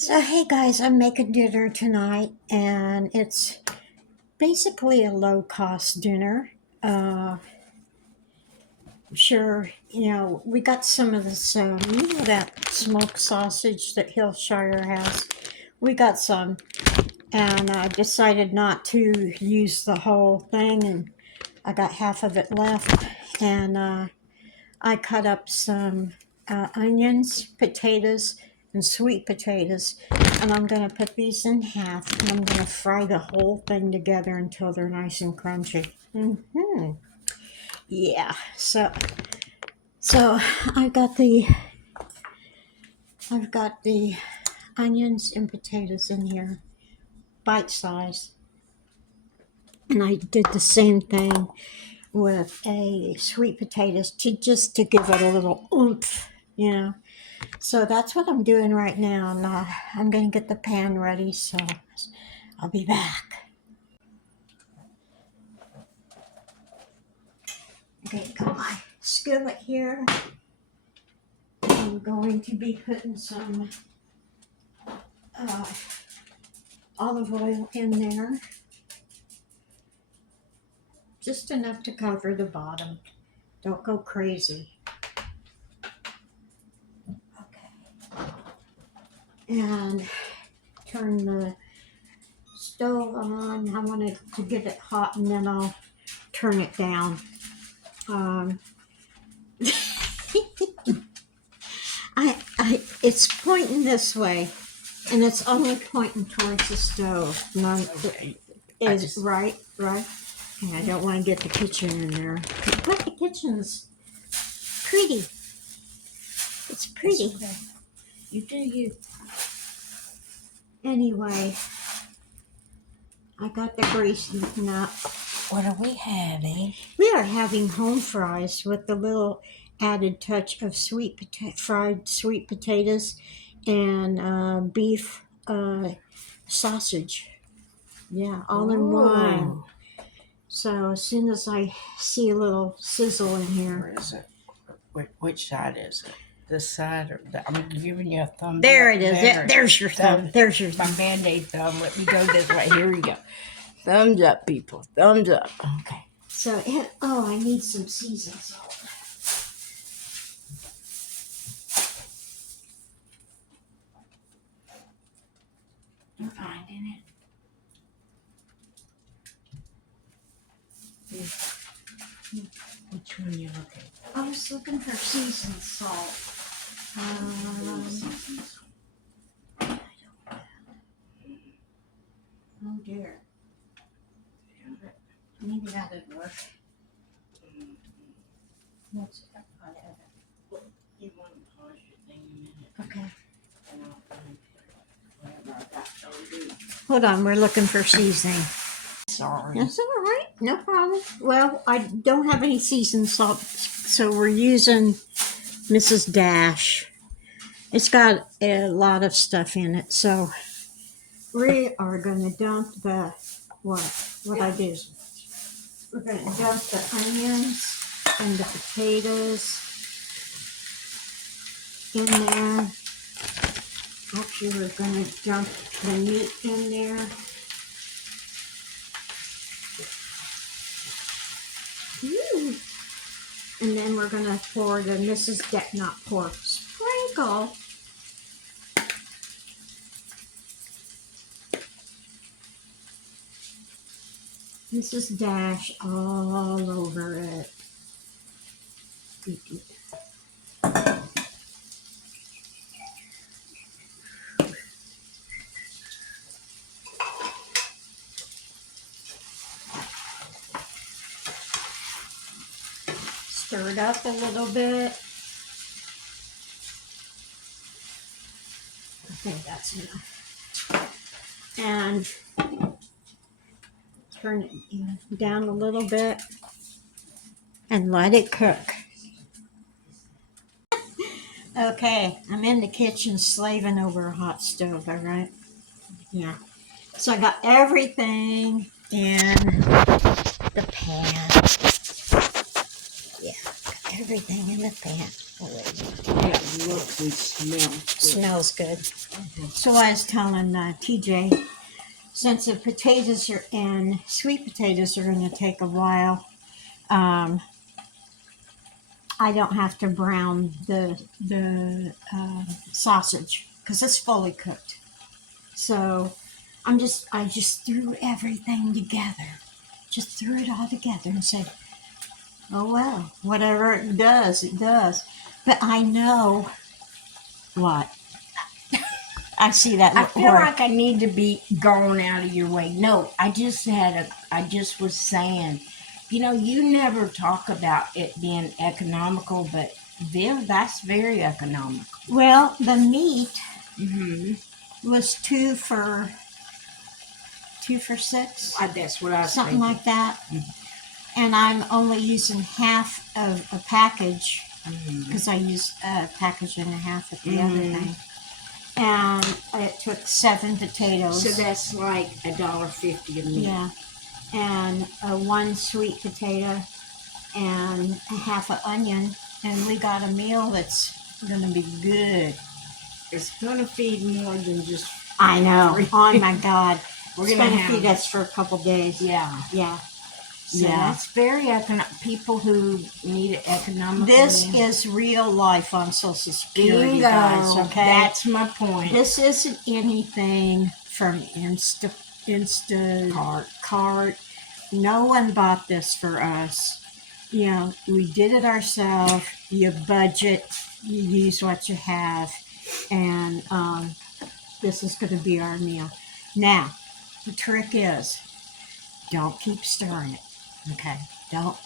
So, hey guys, I'm making dinner tonight, and it's basically a low cost dinner. Uh, sure, we got some of this, that smoked sausage that Hillshire has. We got some, and I decided not to use the whole thing, and I got half of it left. And I cut up some onions, potatoes, and sweet potatoes, and I'm going to put these in half, and I'm going to fry the whole thing together until they're nice and crunchy. Yeah. So I've got the onions and potatoes in here, bite size, and I did the same thing with a sweet potatoes to give it a little oomph. So that's what I'm doing right now. And I'm going to get the pan ready, so I'll be back. Okay, got my skillet here. I'm going to be putting some olive oil in there. Just enough to cover the bottom. Don't go crazy. Okay. And turn the stove on. I want it to get it hot, and then I'll turn it down. It's pointing this way, and it's only pointing towards the stove. Right. Okay, I don't want to get the kitchen in there. But the kitchen's pretty. It's pretty. Okay. You do you. Anyway, I got the grease heating up. What are we having? We are having home fries with a little added touch of fried sweet potatoes and beef sausage. Yeah, all in one. So as soon as I see a little sizzle in here. Where is it? Which side is it? This side or I'm giving you a thumb. There it is. There's your thumb. There's your my Band-Aid thumb. Let me go this way. Here we go. Thumbs up, people. Thumbs up. Okay. So, I need some seasoned salt. I'm finding it. Which one you looking? I was looking for seasoned salt. Oh dear. Maybe that'd work. What's it? You want to pause your thing a minute? Okay. And I'll find whatever I got to do. Hold on, we're looking for seasoning. Sorry. That's all right, no problem. Well, I don't have any seasoned salt, so we're using Mrs. Dash. It's got a lot of stuff in it, so we are going to dump the what I do. We're going to dump the onions and the potatoes in there. Actually, we're going to dump the meat in there. Ooh. And then we're going to pour the not pour, sprinkle Mrs. Dash all over it. Stir it up a little bit. I think that's enough. And turn it down a little bit and let it cook. Okay, I'm in the kitchen slaving over a hot stove, all right? Yeah. So I got everything in the pan. Yeah, got everything in the pan. Yeah, it looks and smells good. Smells good. So I was telling TJ, since the potatoes are in, sweet potatoes are going to take a while. I don't have to brown the sausage because it's fully cooked. So I just threw everything together, just threw it all together and said, "Oh well, whatever it does, it does." But I know what I see that. I feel like I need to be going out of your way. No, I just was saying, you never talk about it being economical, but that's very economical. Well, the meat Mm-hmm. was two for $6, That's what I was something thinking. like that. And I'm only using half of a package because I use a package and a half of the other thing. And it took 7 potatoes. So that's like $1.50 a meat. Yeah, and one sweet potato and a half an onion, and we got a meal that's gonna be good. It's gonna feed more than just. I know. Oh my God, We're it's gonna gonna have feed us for a couple days. Yeah. So that's very people who need it economically. This is real life on Social Security, guys. Okay, that's my point. This isn't anything from Instacart. No one bought this for us. We did it ourselves. You budget, you use what you have, and this is going to be our meal. Now, the trick is, don't keep stirring it. Okay, don't.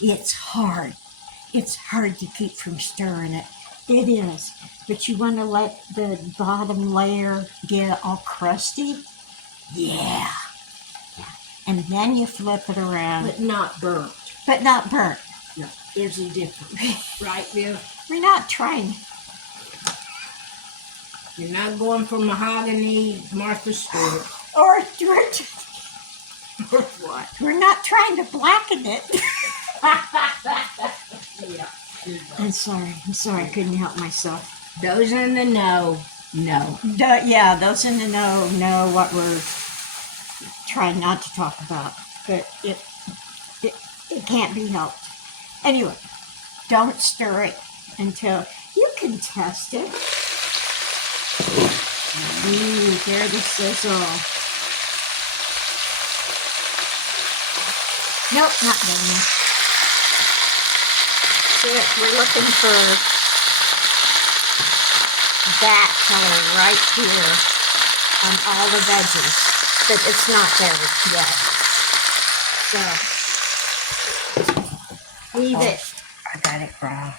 It's hard. It's hard to keep from stirring it. It is, but you want to let the bottom layer get all crusty. Yeah. And then you flip it around. But not burnt. No, there's a difference. Right, Bill? We're not trying. You're not going for mahogany Martha Stewart. Or What? we're not trying to blacken it. Yeah. I'm sorry. I couldn't help myself. Those in the know. Those in the know what we're trying not to talk about. But it can't be helped. Anyway, don't stir it until you can test it. There the sizzle. Nope, not doing that. We're looking for that color right here on all the veggies, but it's not there yet. So leave it. I got it wrong.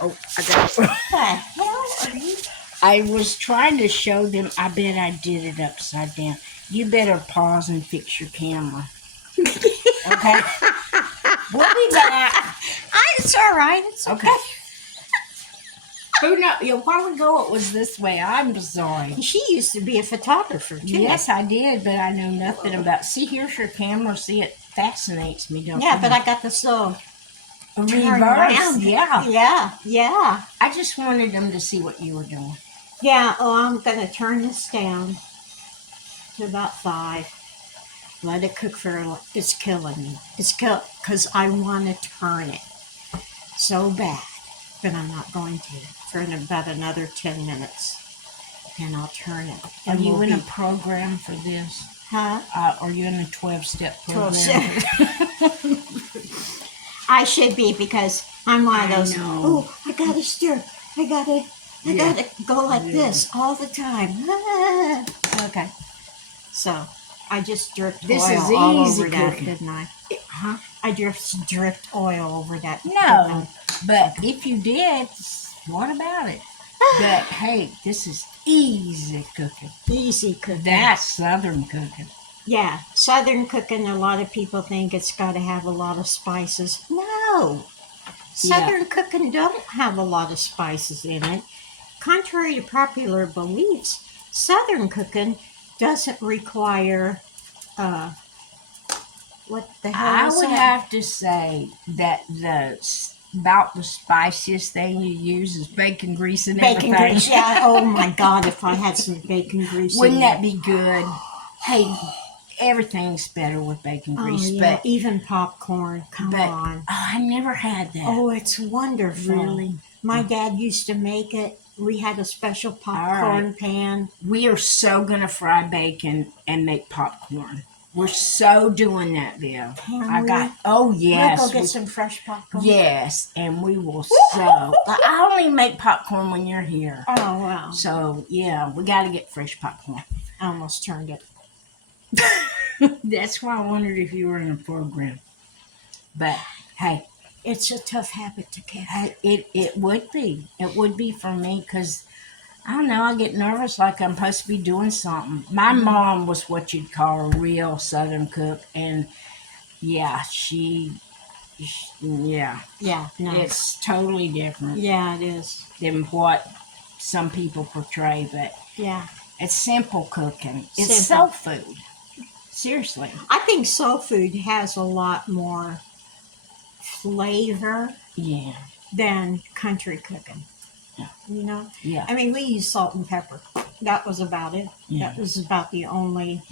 Oh, I got it wrong. What the hell are you? I was trying to show them. I bet I did it upside down. You better pause and fix your camera. Okay? We'll be back. It's all right. It's okay. Who knows? A while ago it was this way. I'm sorry. She used to be a photographer too. Yes, I did, but I know nothing about. See, here's your camera. See, it fascinates me, don't Yeah, you? but I got this little turn reverse. around. Yeah. I just wanted them to see what you were doing. Yeah. Oh, I'm gonna turn this down to about 5. Let it cook for. It's killing me. It's because I want to turn it so bad, but I'm not going to for about another 10 minutes, and I'll turn it. Are And you we'll in a be- program for this? Huh? Are you in a 12-step program? 12 I should be because I'm one of those. Oh, I gotta stir. I gotta go like this all the time. Okay. So I just dripped This oil is all easy over that, cooking. didn't I? Huh? I just dripped oil over that. No, but if you did, what about it? But hey, this is easy cooking. Easy cooking. That's Southern cooking. Yeah, Southern cooking. A lot of people think it's got to have a lot of spices. No, Southern cooking don't have a lot of spices in it. Contrary to popular beliefs, Southern cooking doesn't require. What the hell I is would that? have to say that about the spiciest thing you use is bacon grease and Bacon everything. grease, yeah. Oh my God, if I had some bacon grease. Wouldn't that be good? Hey, everything's better with bacon Oh grease, yeah, even popcorn. Come on. oh, I never had that. Oh, it's wonderful. Really? My dad used to make it. We had a special popcorn pan. We are so gonna fry bacon and make popcorn. We're so doing that, Bill. Can we? Oh yes. We'll go get some fresh popcorn. Yes, and we will so. I only make popcorn when you're here. Oh wow. So yeah, we got to get fresh popcorn. I almost turned it. That's why I wondered if you were in a program. But hey, it's a tough habit to catch. It would be. It would be for me because I don't know. I get nervous like I'm supposed to be doing something. My mom was what you'd call a real Southern cook, and yeah, yeah, No. it's totally different. Yeah, it is. Than what some people portray, but yeah, it's simple cooking. It's simple. soul food. Seriously. I think soul food has a lot more flavor than country cooking. Yeah. You know? Yeah. I mean, we use salt and pepper. That was about it. Yeah. That was about the only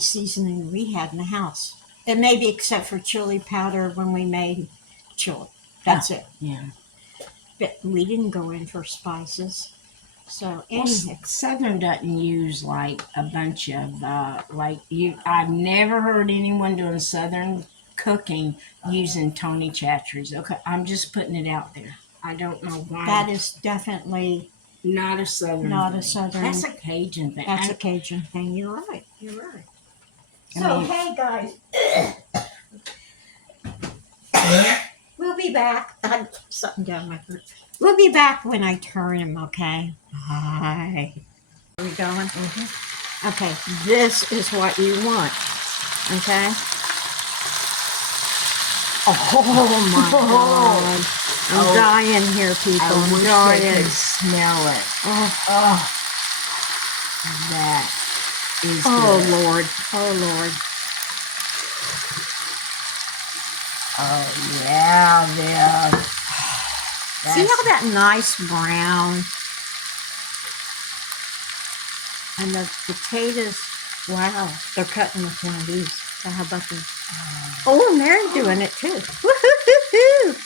seasoning we had in the house. And maybe except for chili powder when we made chili. That's it. Yeah. But we didn't go in for spices. So anyway. Southern doesn't use like a bunch of I've never heard anyone doing Southern cooking using Tony Chachere's. Okay, I'm just putting it out there. I don't know why. That is definitely not a Southern. A Southern. That's a Cajun thing. That's a Cajun thing. You're right. I So mean, hey guys, we'll be back. I had something down my throat. We'll be back when I turn him. Okay. Hi. Are we going? Mm-hmm. Okay. This is what you want. Okay. Oh my God. I'm dying here, people. I'm dying. I could smell it. Oh. That is good. Lord. Oh, Lord. Oh, yeah. See how that nice brown? And the potatoes, wow, they're cutting with one of these. So how about these? Oh, and they're doing it too. Woo-hoo-hoo-hoo.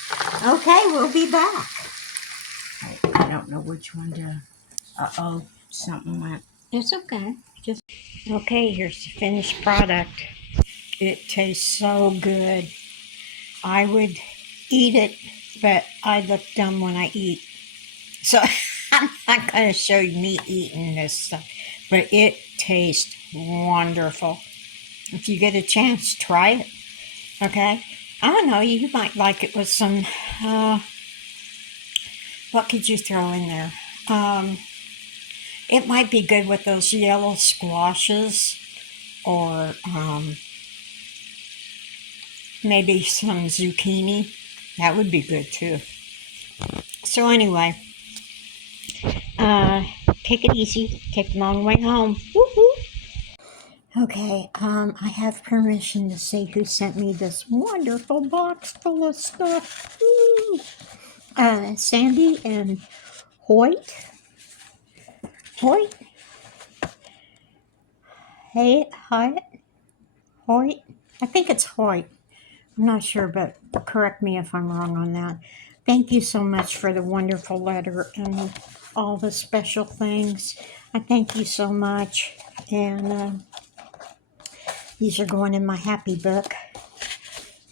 Okay, we'll be back. I don't know which one to. Something went. It's okay. Okay, here's the finished product. It tastes so good. I would eat it, but I look dumb when I eat. So I'm not going to show you me eating this stuff. But it tastes wonderful. If you get a chance, try it. Okay? I don't know, you might like it with some, what could you throw in there? It might be good with those yellow squashes or maybe some zucchini. That would be good too. So anyway, take it easy. Take the long way home. Woo-hoo. Okay, I have permission to say who sent me this wonderful box full of stuff. Sandy and Hoyt. Hey, Hoyt. I think it's Hoyt. I'm not sure, but correct me if I'm wrong on that. Thank you so much for the wonderful letter and all the special things. I thank you so much. And these are going in my happy book.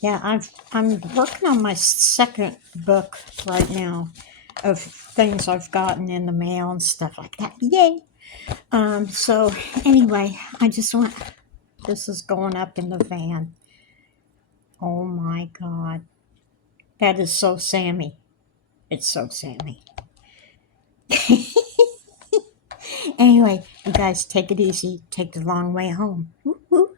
Yeah, I'm working on my second book right now of things I've gotten in the mail and stuff like that. Yay! So anyway, this is going up in the van. Oh my God. That is so Sammy. It's so Sammy. Anyway, you guys take it easy. Take the long way home. Woo-hoo.